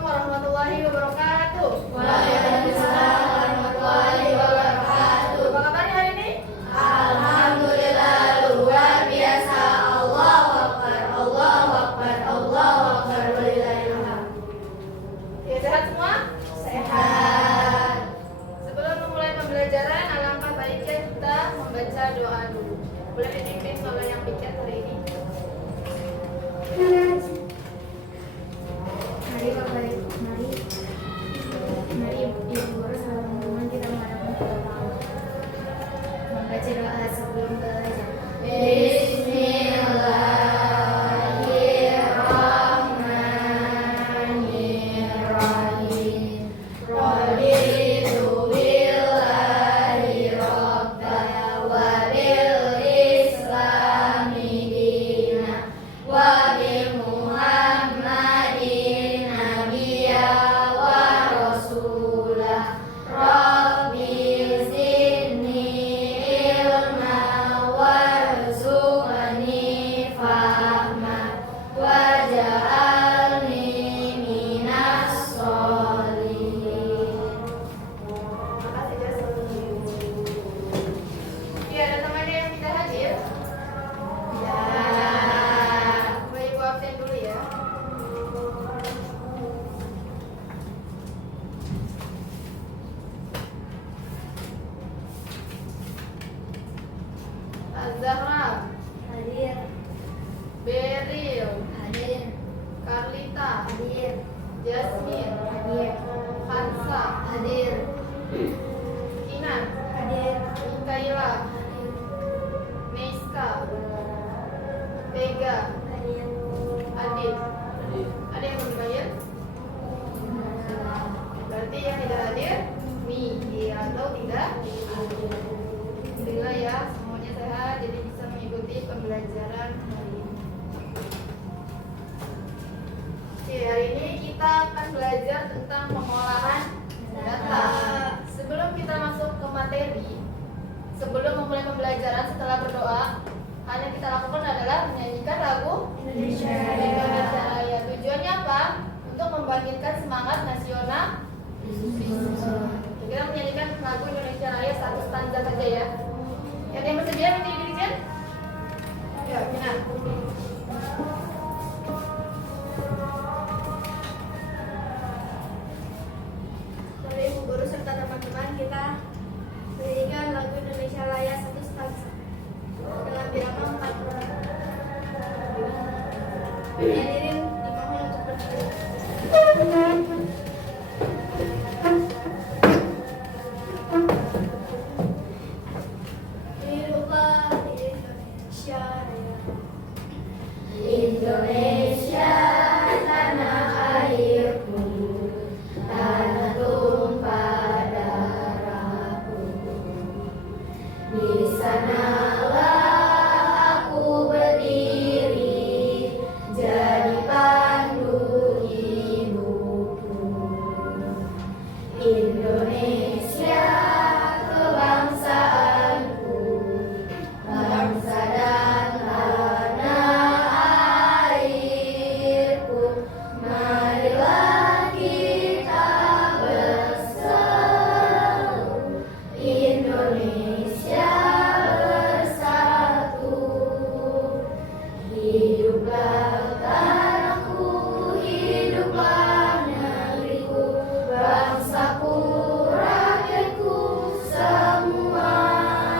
Assalamualaikum warahmatullahi wabarakatuh. Waalaikumsalam warahmatullahi wabarakatuh. Apa kabarnya hari ini? Alhamdulillah luar biasa. Allahu Akbar, Allahu Akbar, Allahu Akbar, walillahil hamd. Ya, sehat semua? Sehat. Sebelum memulai pembelajaran, alangkah baiknya kita membaca doa dulu. Boleh dipimpin oleh yang bicara hari ini. Mari Ibu Guru sama teman-teman kita membaca doa sebelum belajar. Bismillahirrahmanirrahim. Raditu billahi rabba wa bil islami dina wa bi Muhammadin nabiyya wa rasulah. Rabbi zidni ilma warzuqni fahma waj'alni minas sholihin. Makasih Jas. Ya, ada temannya yang tidak hadir? Ya. Boleh Ibu absen dulu ya. Az-Zahra, Hadir, Beril, hadir, Karlita, hadir, Jasmine, hadir, Hansa, hadir, Kinan, hadir, Mikaela, Neiska, Tega, hadir. Adit. Ada yang belum hadir? Berarti yang tidak hadir Mi atau tidak hadir. Alhamdulillah ya, semuanya sehat jadi bisa mengikuti pembelajaran hari ini. Oke, hari ini kita akan belajar tentang pengolahan data. Sebelum kita masuk ke materi, sebelum memulai pembelajaran setelah berdoa, hal yang kita lakukan adalah menyanyikan lagu Indonesia Indonesia Raya. Tujuannya apa? Untuk membangkitkan semangat nasional. Kita menyanyikan lagu Indonesia Raya satu stanza saja ya. Yang yang bersedia menjadi dirijen? Ya, benar. Dari Ibu Guru serta teman-teman kita menyanyikan lagu Indonesia Raya satu stanza dengan birama 4 menit. Hadirin dimohon untuk berdiri. Hiduplah Indonesia Raya. Indonesia tanah airku, tanah tumpah darahku. Di sanalah aku berdiri, jadi pandu hidupku. Indonesia kebangsaanku, bangsa dan tanah airku. Marilah kita bersatu, Indonesia bersatu. Hiduplah tanahku, hiduplah negeriku, bangsaku, rakyatku semuanya.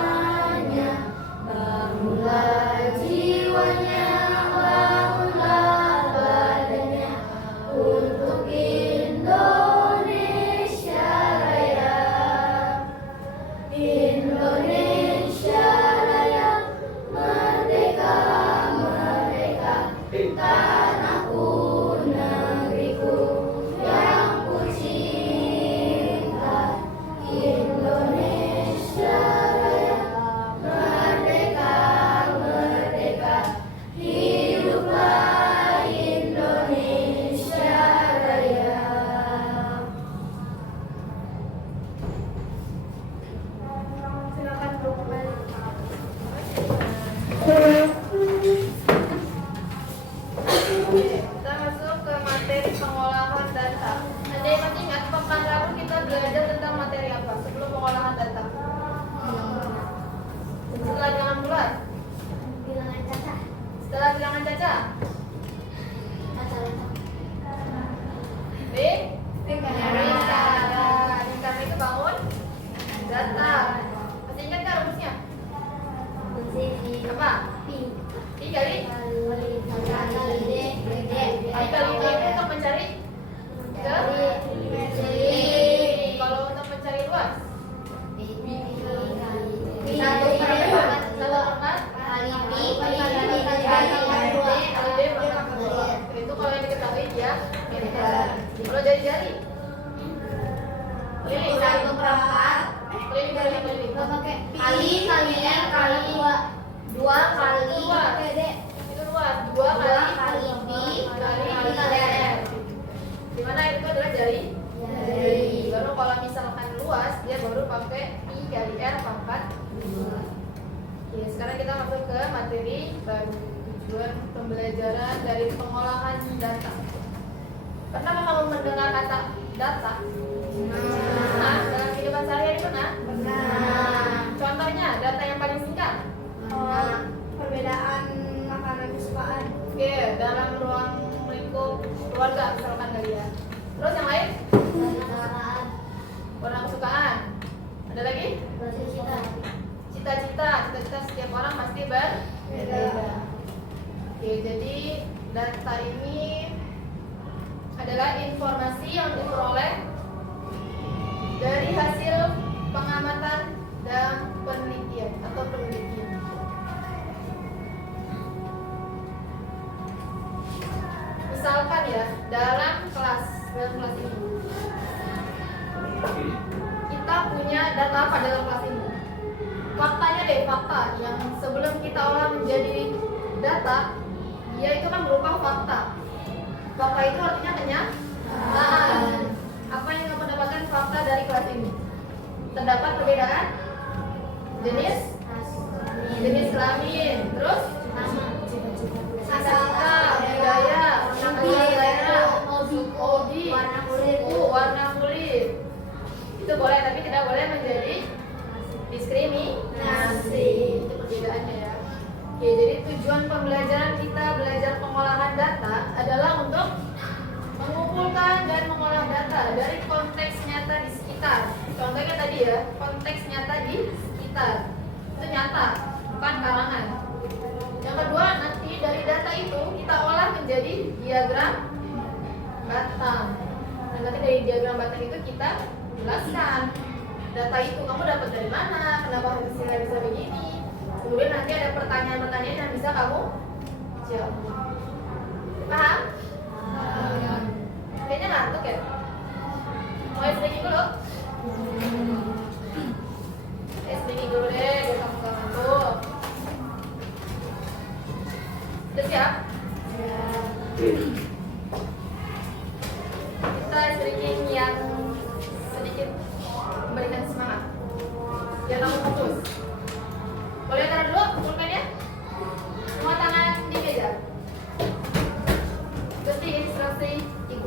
Bangunlah jiwanya, bangunlah badannya untuk Indonesia Raya. Indonesia Raya, merdeka, merdeka, tanahku, negeriku yang ku cinta. Indonesia Raya, merdeka, merdeka, hiduplah Indonesia Raya. Silakan Bu kembali. Oke, kita masuk ke materi pengolahan data. belajar tentang materi apa sebelum pengolahan data? Setelah bilangan bulat? Bilangan caca. Setelah bilangan caca? Caca letak. B. Ringkasan. Ringkasan itu bangun data. Masih ingat nggak rumusnya? Apa? I kali I kali D itu untuk mencari ke kalau untuk mencari luas satu per empat kali B kali D pangkat 2. Itu kalau yang diketahui dia meter. Kalau jari-jari keliling satu per empat keliling kali kalian kali dua kali itu luas 2 kali B kali R. Dimana itu adalah jari. Baru kalau misalkan luas dia baru pakai I kali R pangkat 2. Oke, sekarang kita masuk ke materi baru, tujuan pembelajaran dari pengolahan data. Pernah kamu mendengar kata data? Nah, dalam kehidupan sehari-hari pernah? Contohnya data yang paling singkat. Perbedaan makanan kesukaan. Oke, dalam ruang lingkup keluarga misalkan kalian. Terus yang lain? Warna kesukaan. Ada lagi? Cita-cita setiap orang pasti berbeda. Oke, jadi data ini adalah informasi yang diperoleh dari hasil pengamatan dan penelitian atau penelitian. Misalkan ya, dalam kelas ini kita punya data apa dalam kelas ini? Faktanya deh, fakta yang sebelum kita olah menjadi data, dia itu kan berupa fakta. Fakta itu artinya kenyataan. Apa yang kamu dapatkan fakta dari kelas ini? Terdapat perbedaan jenis kelamin, terus cita-cita, budaya, hobi, warna kulit. Itu boleh, tapi tidak boleh menjadi diskriminasi. Itu perbedaannya ya. Oke, jadi tujuan pembelajaran kita belajar pengolahan data adalah untuk mengumpulkan dan mengolah data dari konteks nyata di sekitar. Contohnya tadi ya, konteks nyata di sekitar. Itu nyata, bukan karangan. Yang kedua, nanti dari data itu kita olah menjadi diagram batang. Dan nanti dari diagram batang itu kita jelaskan data itu kamu dapat dari mana, kenapa hasilnya bisa begini. Kemudian nanti ada pertanyaan-pertanyaan yang bisa kamu jawab. Paham? Kayaknya ngantuk ya? Mau stretching dulu? Stretching dulu deh, biar kamu gak ngantuk. Udah siap? Kita stretching yang sedikit memberikan semangat biar kamu fokus. Boleh taruh dulu pulpennya? Semua tangan di meja. Ikuti instruksi ibu.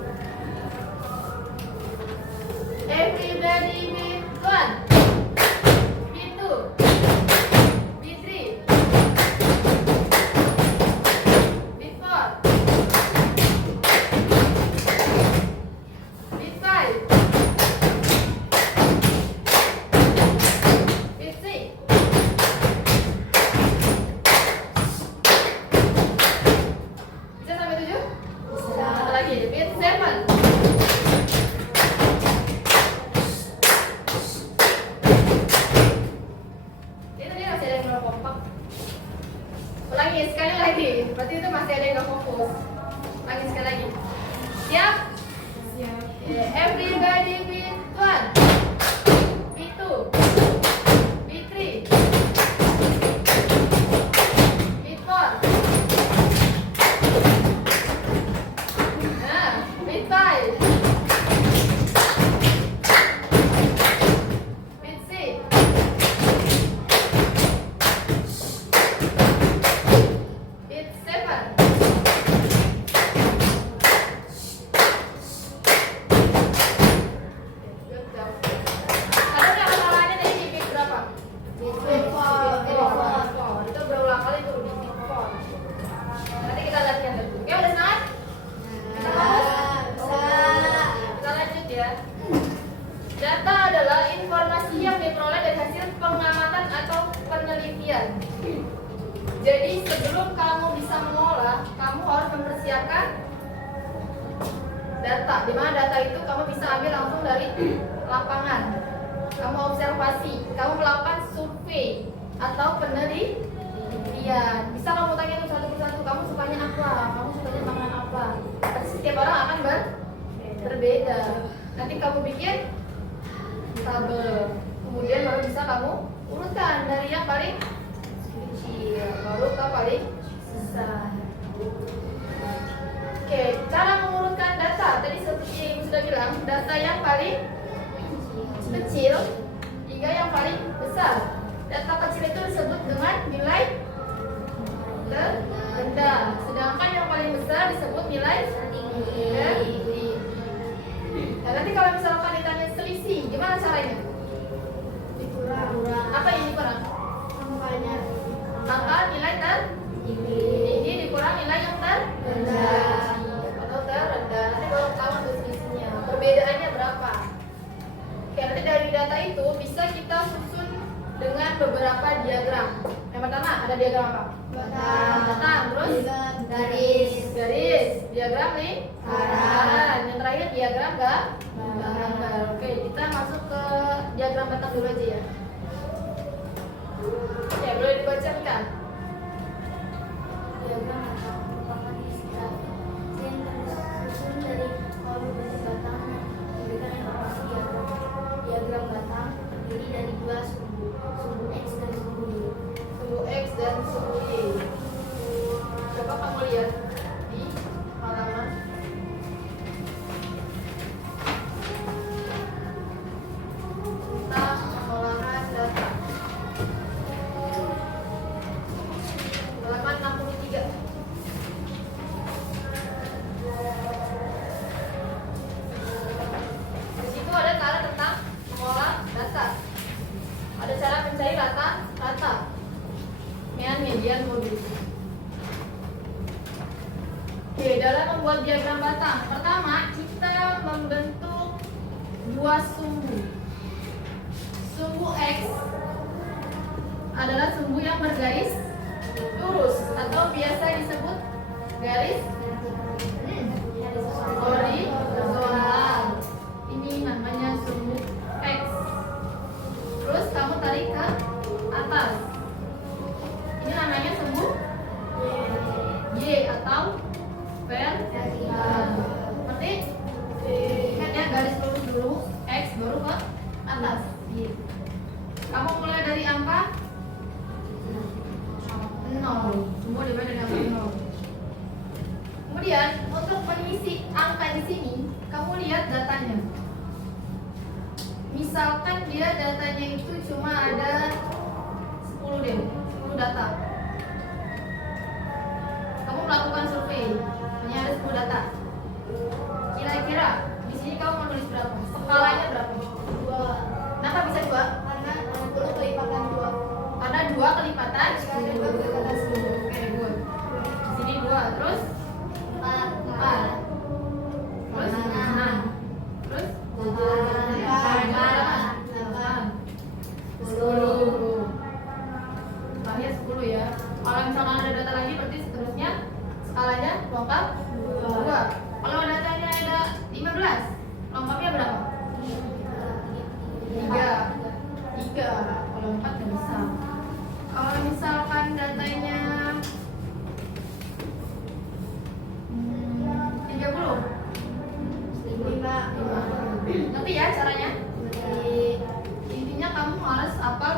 Everybody be one, be two, be three, be four, be five, be six. Bisa sampai 7? Satu lagi, repeat. mempersiapkan data. Di mana data itu kamu bisa ambil langsung dari lapangan. Kamu observasi, kamu melakukan survei atau penelitian. Bisa kamu tanya itu satu persatu, kamu sukanya apa, kamu sukanya makanan apa. Tapi setiap orang akan berbeda. Nanti kamu bikin tabel, kemudian baru bisa kamu urutkan dari yang paling kecil baru ke paling besar. Oke, cara mengurutkan data tadi seperti yang ibu sudah bilang, data yang paling kecil hingga yang paling besar. Data kecil itu disebut dengan nilai terendah, sedangkan yang paling besar disebut nilai tertinggi. Nah, nanti kalau misalkan ditanya selisih, gimana caranya? Dikurang. Apa yang dikurang? Angkanya. Angka nilai tertinggi dikurang nilai yang terendah atau terendah. Nanti baru tahu untuk selisihnya. Perbedaannya berapa? Oke, nanti dari data itu bisa kita susun dengan beberapa diagram. Yang pertama ada diagram apa? Batang, terus garis, diagram lingkaran. Yang terakhir diagram gambar. Oke, kita masuk ke diagram batang dulu aja ya. Ya, boleh dibacakan. Diagram batang merupakan istilah yang tersusun dari kolom batang yang memberikan informasi diagram batang terdiri dari dua sumbu X dan sumbu Y. Sumbu X dan sumbu Y. Coba kamu lihat di halaman tentang pengolahan data. Halaman 63. Di situ ada cara tentang mengolah data. Ada cara mencari rata dengan median modul. Oke, dalam membuat diagram batang, pertama kita membentuk dua sumbu. Sumbu X adalah sumbu yang bergaris lurus atau biasa disebut garis horizontal. Ini namanya sumbu X. Terus kamu tarik ke atas. Ini namanya sumbu Y atau vertikal. Seperti ingatnya garis lurus dulu, X baru ke atas. Kamu mulai dari angka 0. Semua dibuat dengan 0. Kemudian untuk mengisi angka di sini, kamu lihat datanya. Misalkan dia datanya itu cuma ada 10 data. Kamu melakukan survei, hanya ada 10 data. Kira-kira di sini kamu menulis berapa? Skalanya berapa? 2. Kenapa bisa 2? Karena 10 kelipatan 2. Karena 2 kelipatan 10. Oke, good. Di sini 2, terus 4. Terus 6. Terus 10. Skalanya 10 ya. Kalau misalkan ada data lagi berarti seterusnya skalanya lengkap 2. Kalau datanya ada 15, lengkapnya berapa? 3. Kalau 4 nggak bisa. Kalau misalkan datanya 30, 5. Ngerti ya caranya? Intinya kamu harus hafal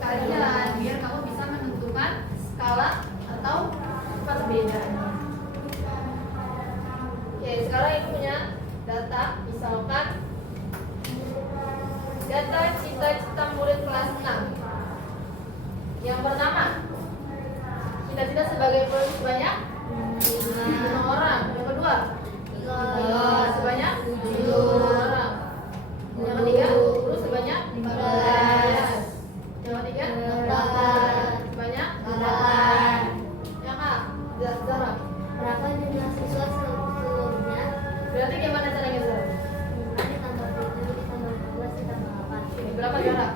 kalian biar kamu bisa menentukan skala atau perbedaannya. Oke, sekarang ibu punya data, misalkan data cita-cita murid kelas 6. Yang pertama, cita-cita sebagai guru sebanyak 5 orang. Yang kedua, sebanyak 7 orang. Yang ketiga, guru sebanyak 15. Yang ketiga, sebanyak 8. Yang A, Zara. Berapa jumlah siswa seluruhnya? Berarti gimana caranya Zara? Nanti tambah 7 ditambah 12 ditambah 8. Ini berapa Zara?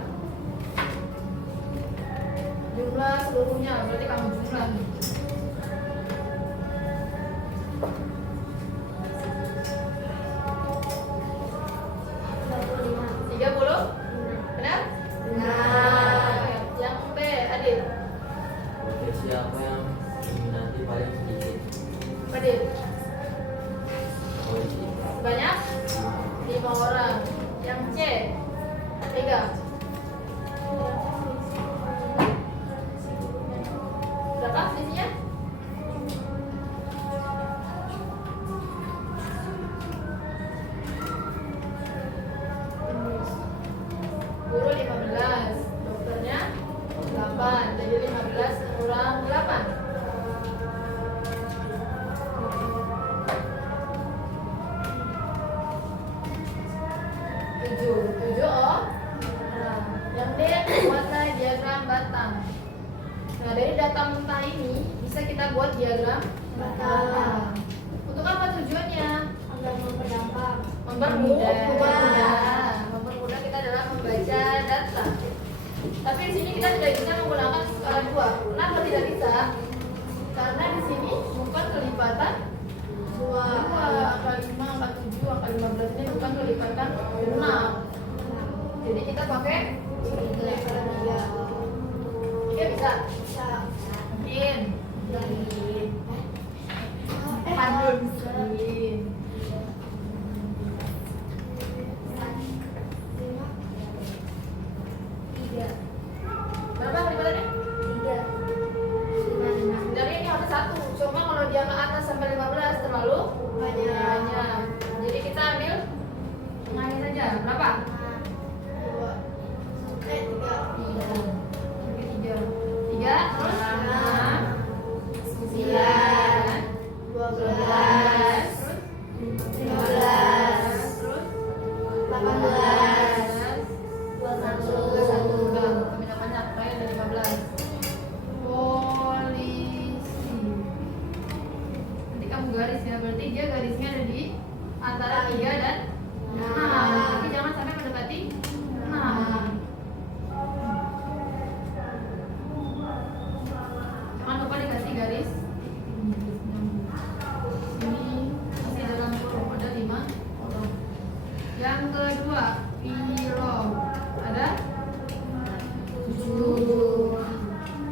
Jumlah seluruhnya, berarti kamu jumlah. 5 orang. Yang C 3. Berapa selisihnya? Guru 15, dokternya 8. Jadi 15 kurang 8. 7 oh. Nah, yang D warna diagram batang. Nah, dari data mentah ini bisa kita buat diagram batang. Untuk apa tujuannya? Agar mempergampang. Mempermudah kita dalam membaca data. Tapi di sini kita tidak bisa menggunakan skala 2. Kenapa tidak bisa? Karena di sini bukan kelipatan 2, angka 5, angka 7, angka 15 ini bukan kelipatan 6. Jadi kita pakai kelipatan 3. 3 bisa? Bisa. Mungkin. Aduh, mungkin. Berapa kelipatannya? 3. Dari ini harus 1. Cuma kalau dia ke atas sampai 15 terlalu banyak. Jadi kita ambil tengahnya saja. Berapa? 3. 3 terus 6 9 12 15 terus 18 21 banyak terakhir dari 15. Polisi. Nanti kamu garis ya, berarti dia garisnya ada di antara 3 dan 6. Tapi jangan sampai mendekati 6. Jangan lupa dikasih garis. Ini masih dalam kolom ada 5 kolom. Yang kedua, pilot ada 7.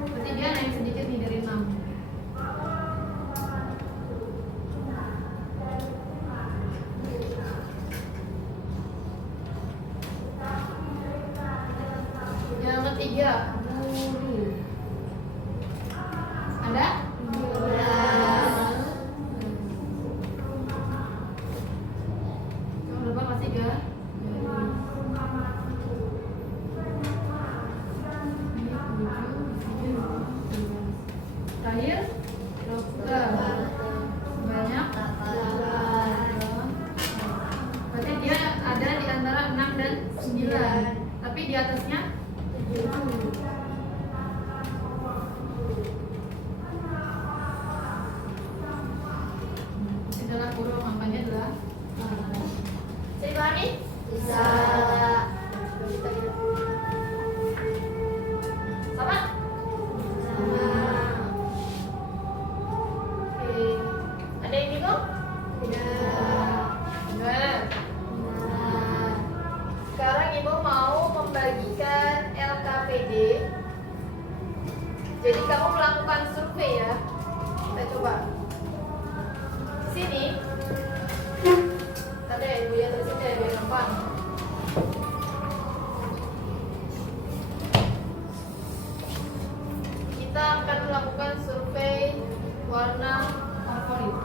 Berarti dia naik sedikit nih dari 6. Yang ketiga, guru. Ada? 12. Jangan lupa kasih garis. Terakhir, dokter. Banyak 8. Berarti dia ada di antara 6 dan 9. Tapi di atasnya 7. Di dalam kurung angkanya adalah 8. Bisa dipahami? Bisa. Sama? Sama. Oke. Ada yang bingung? Benar. Sekarang Ibu mau membagikan LKPD. Jadi kamu melakukan survei ya. Kita coba. Sini. Tadi Ibu lihat di sini biar gampang. Kita akan melakukan survei warna favorit.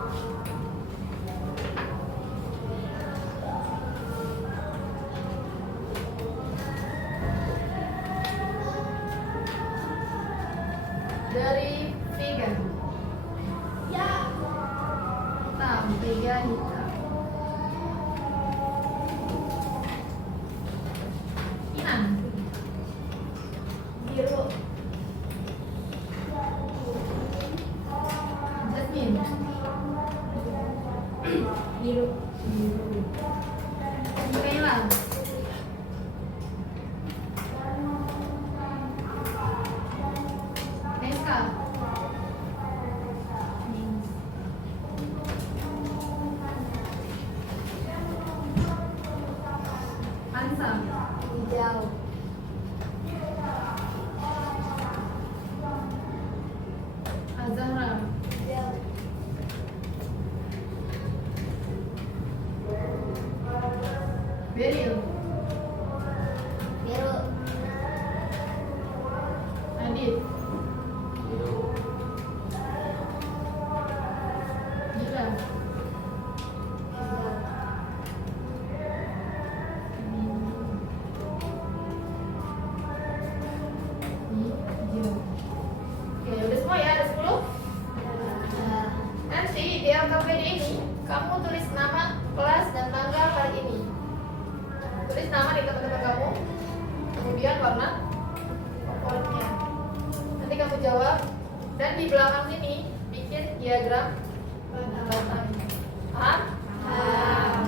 Dari vegan. Ya. Hitam, vegan hitam. Inan. Biru. Jasmine. Biru. Kayla. Neska. Hansa. Hijau. Azahra. Hijau. Beril, Biru. Adit, Gila, Hijau. Oke, udah semua ya, ada 10. Nanti di LKPD ini kamu tulis nama, kelas, dan tanggal hari ini. Tulis nama di teman-teman kamu, kemudian warna favoritnya. Nanti kamu jawab, dan di belakang sini bikin diagram batang. Paham? Paham.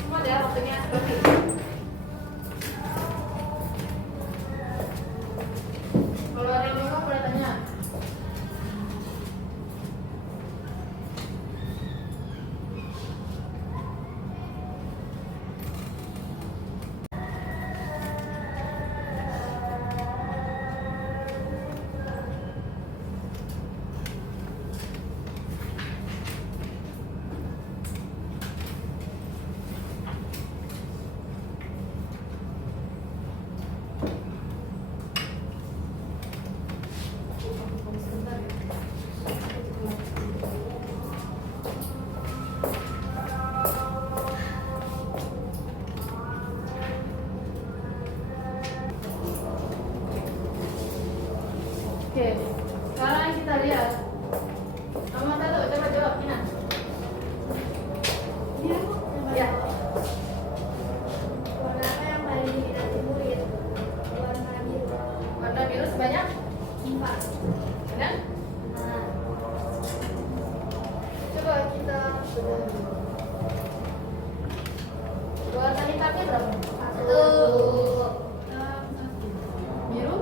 Semua ada waktunya seperti itu. Kalau ada yang bingung boleh tanya. Sebentar ya. Oke, sekarang kita lihat. Nomor 1, coba jawab, Ina. Iya, Bu. Ya. Warna apa yang paling diminati murid? Warna biru. Warna biru sebanyak 4. dan coba kita warna hitamnya berapa? 1. Biru.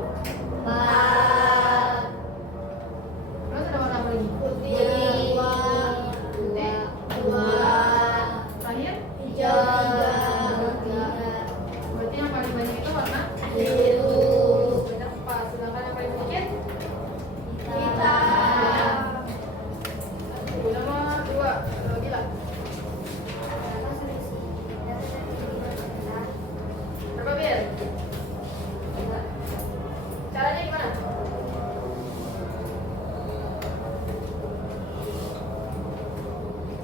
4. Terus ada warna apa lagi? Putih. 2. Terakhir. Hijau. 3. Berarti yang paling banyak itu warna Biru. banyak 4. Sedangkan yang paling sedikit Hitam. nomor 2. Gila. Berapa bil? Caranya gimana?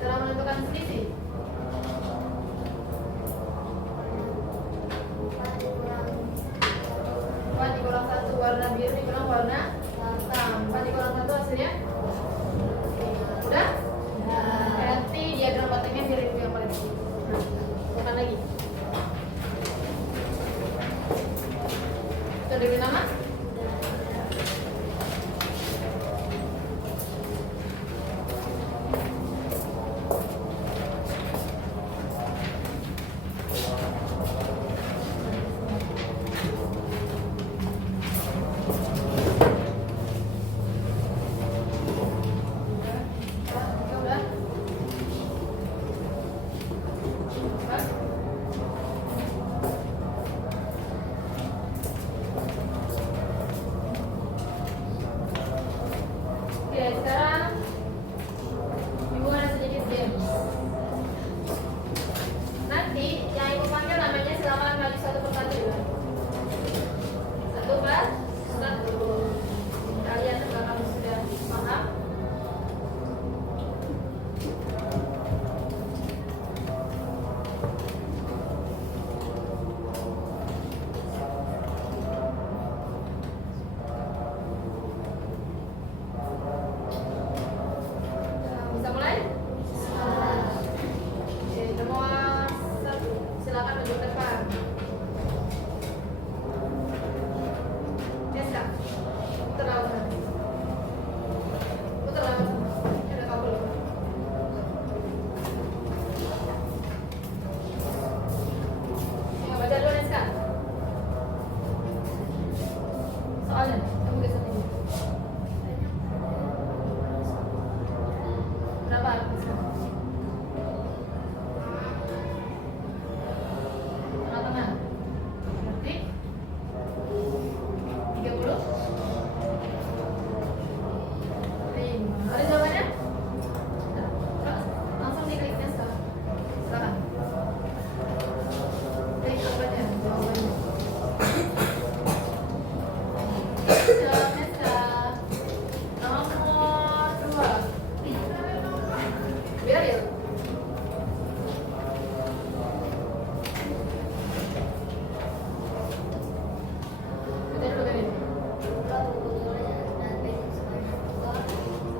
Cara menentukan selisih. 4 dikurang 1 warna biru dikurang warna hitam. 4 dikurang 1 hasilnya? Udah? Berarti diagram batangnya biru itu yang paling kecil. Bukan lagi. Sudah diberi nama? Udah? Mas? Oke, sekarang Ibu ada sedikit games. Nanti yang Ibu panggil namanya silakan maju satu persatu ya. Satu kelas, satu. Kalian apakah kamu sudah paham?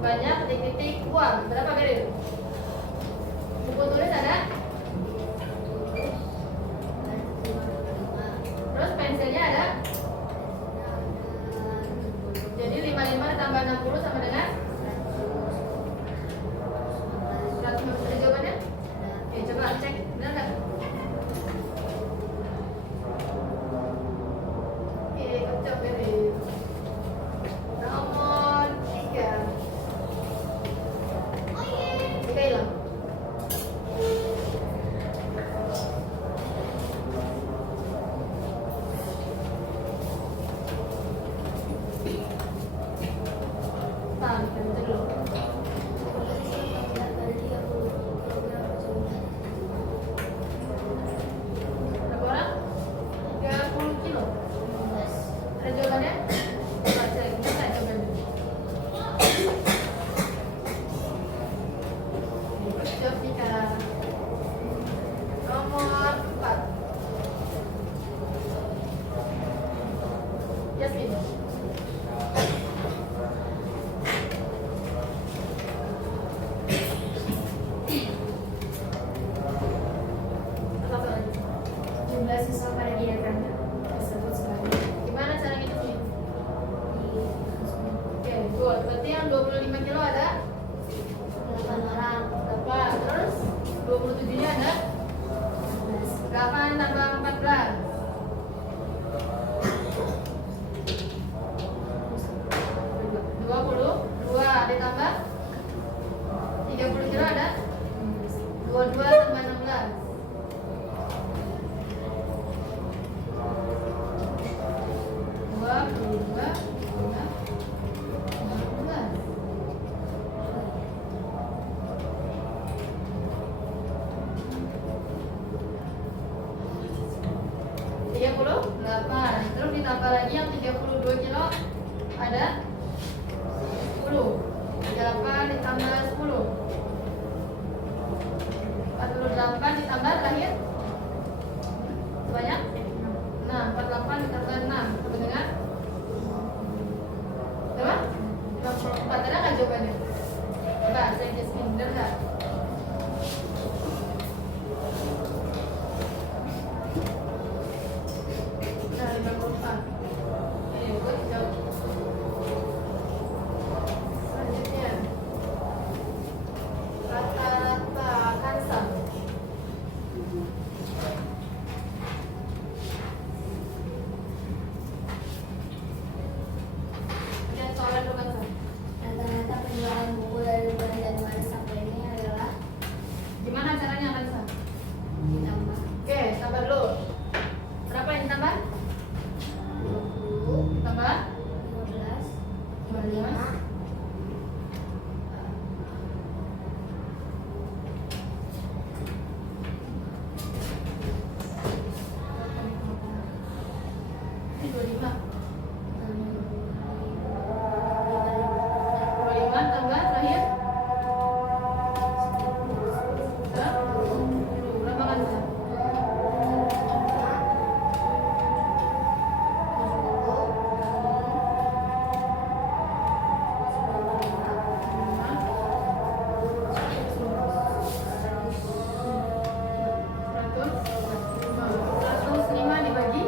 banyak titik-titik uang. Berapa Beril? Buku tulis ada? Terus pensilnya ada? Jadi 55 ditambah 60 sama dengan 150. Ada jawabannya? Oke, coba cek. Benar nggak? Oke, kocok Beril. Nomor 3. Tiga hilang. Tahan, kita dulu. Berapa orang? 30 kilo. Ada jawabannya? Coba cek. Benar nggak jawabannya? Jawab Mika. Nomor 4. Yasmin. Apa lagi? Jumlah siswa pada diagram tersebut sebagai Gimana cara ngitungnya? Oke, good. Berarti yang 25 kilo ada 8 orang. 8. Terus 27-nya ada 8 tambah 14. 22 ditambah 30 kilo ada 22 tambah 16. 22 tambah 16. Tiga puluh 8. Terus ditambah lagi yang 32 kilo ada 10. 8 ditambah 10. 48 ditambah terakhir banyak 6. 48 ditambah 6 sama dengan berapa? 54. Ada nggak jawabannya? Coba saya Jasmine, bener nggak? Nah, 54. Good job. Selanjutnya rata-rata Kansa. Lihat soalnya dulu Kansa. Rata-rata penjualan buku dari bulan Januari sampai ini adalah Gimana caranya Kansa? ditambah Oke, tambah dulu. Berapa yang ditambah? 20, Tambah 15, 15. Ini 25. 25 tambah terakhir 10. Berapa Kansa? 105 dibagi bagi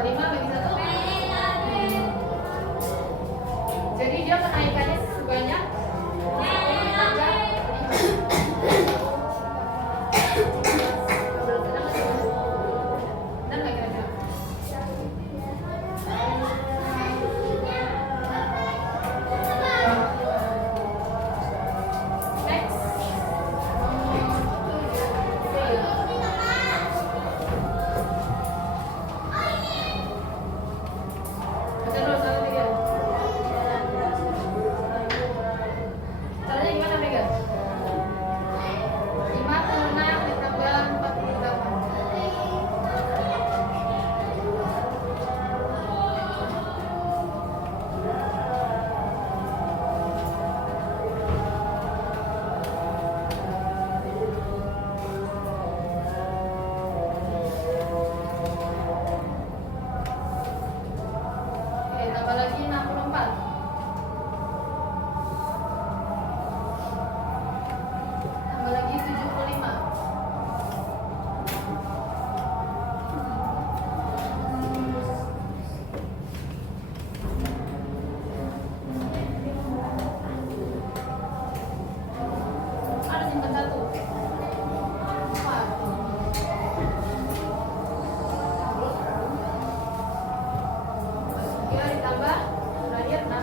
5 bagi 1. Jadi dia kenaikannya sebanyak 10 ditambah 5. Benar nggak kira-kira? Next. Baca dulu 1, 3. Caranya gimana, Mega? 56 ditambah 48. Oke, tambah lagi 64. Tambah lagi 75. Ada simpan 1. 4. Ya, ditambah terakhir 60.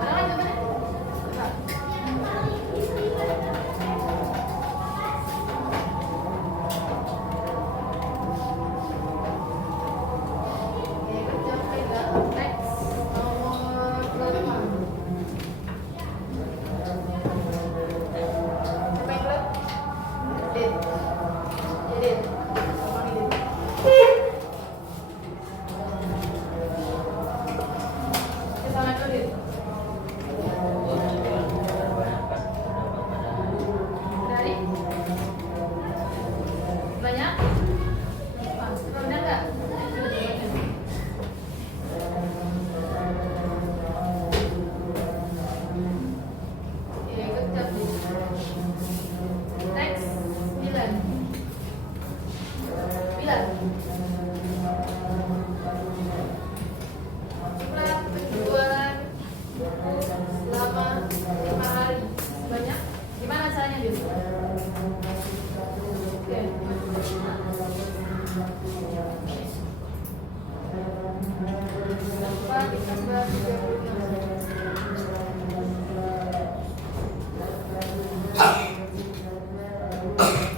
Mana lagi jawabannya? Coba. Oke, good job, Mega. Next, nomor 25. Siapa yang klub? Dit. Ya, Dit. Gampang nih, Dit. Kita lihat dulu, Dit. Dari? Banyak? Benar nggak? Oke, good job, Dit. Next, 9. 9. Jumlah penjualan selama 5 hari banyak. Gimana caranya, Dit? Oke. Tambah ditambah 36.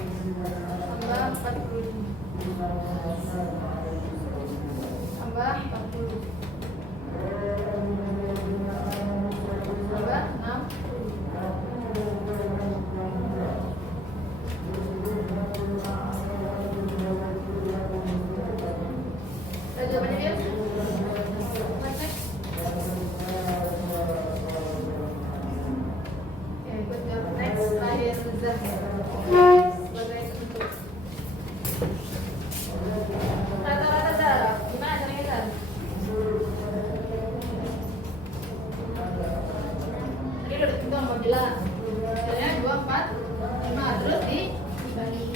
Tambah 45. Tambah 40. Tambah 60. Ada jawabannya, Dit? Next. Oke, good job. Next, lahir Zahra sebagai bentuk rata-rata Zahra. Gimana caranya, Zahra? Tadi udah dihitung mau bilang. Caranya 2, 4, 5. Terus dibagi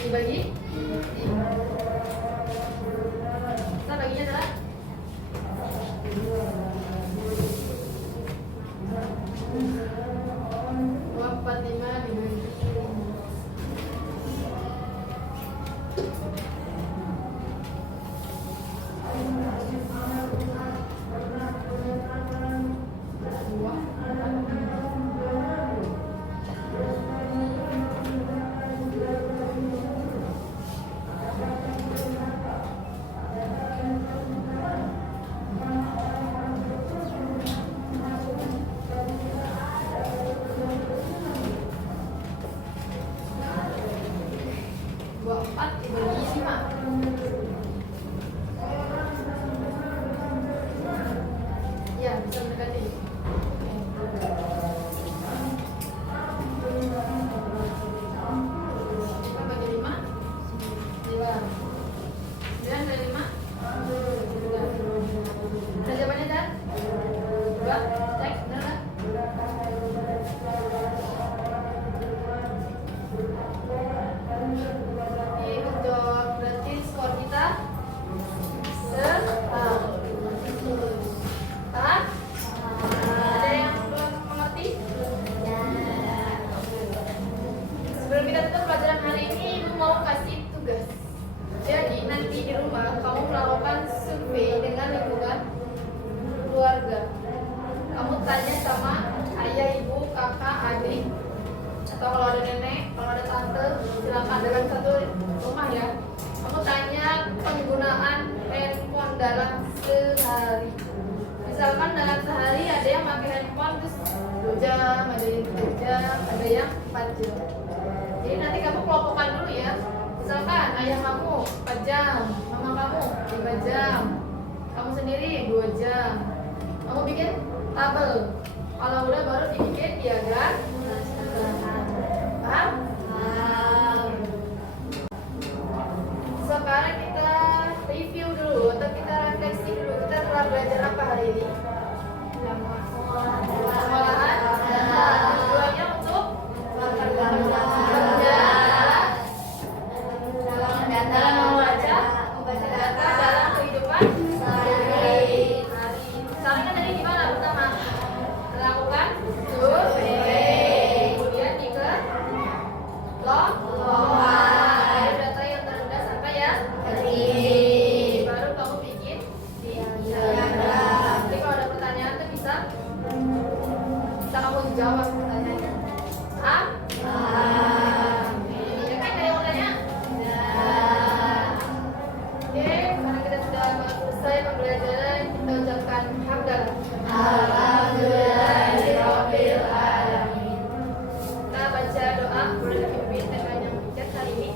5. Kita baginya adalah 2, 4, 5 dibagi 5. singkat itu pelajaran hari ini Ibu mau kasih tugas. Jadi nanti di rumah kamu melakukan survei dengan lingkungan keluarga. Kamu tanya sama ayah, ibu, kakak, adik, atau kalau ada nenek, kalau ada tante, silakan dalam satu rumah ya. Kamu tanya penggunaan handphone dalam sehari. Misalkan dalam sehari ada yang pakai handphone terus 2 jam, ada yang 3 jam, ada yang 4 jam. Jadi nanti kamu kelompokkan dulu ya. Misalkan ayah kamu 4 jam, mama kamu 5 jam, kamu sendiri 2 jam. Kamu bikin tabel. Kalau udah baru dibikin diagram. Paham? Sekarang kita review dulu atau kita refleksi dulu. Kita telah belajar apa hari ini? Pengolahan data. Tujuannya untuk dalam membaca data dalam kehidupan sehari-hari. Sekarang kan tadi gimana pertama? Melakukan survei, kemudian dari data yang termudah sampai yang kecil. Baru kamu bikin diagram. Jadi kalau ada pertanyaan tuh bisa kamu jawab pertanyaannya. Ya kan, ada yang mau tanya? Oke, karena kita sudah selesai pembelajaran, kita ucapkan hamdalah. Alhamdulillahirabbil alamin. Kita baca doa boleh dipimpin dengan yang bijak hari ini.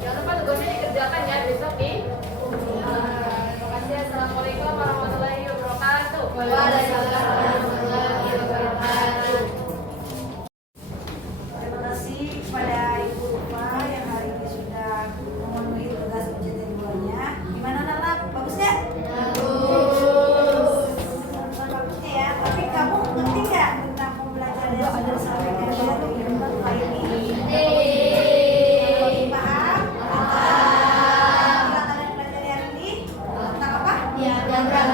Jangan lupa tugasnya dikerjakan ya besok di rumah. Terima kasih. Assalamualaikum warahmatullahi wabarakatuh. Waalaikumsalam warahmatullahi wabarakatuh. Terima kasih kepada Ibu Rupa yang hari ini sudah memenuhi tugas penjadiannya. Gimana anak-anak? Bagus nggak? Bagusnya ya. Tapi kamu ngerti nggak tentang pembelajaran yang sudah disampaikan hari ini? Paham? Kalian belajar hari ini tentang apa? Diagram.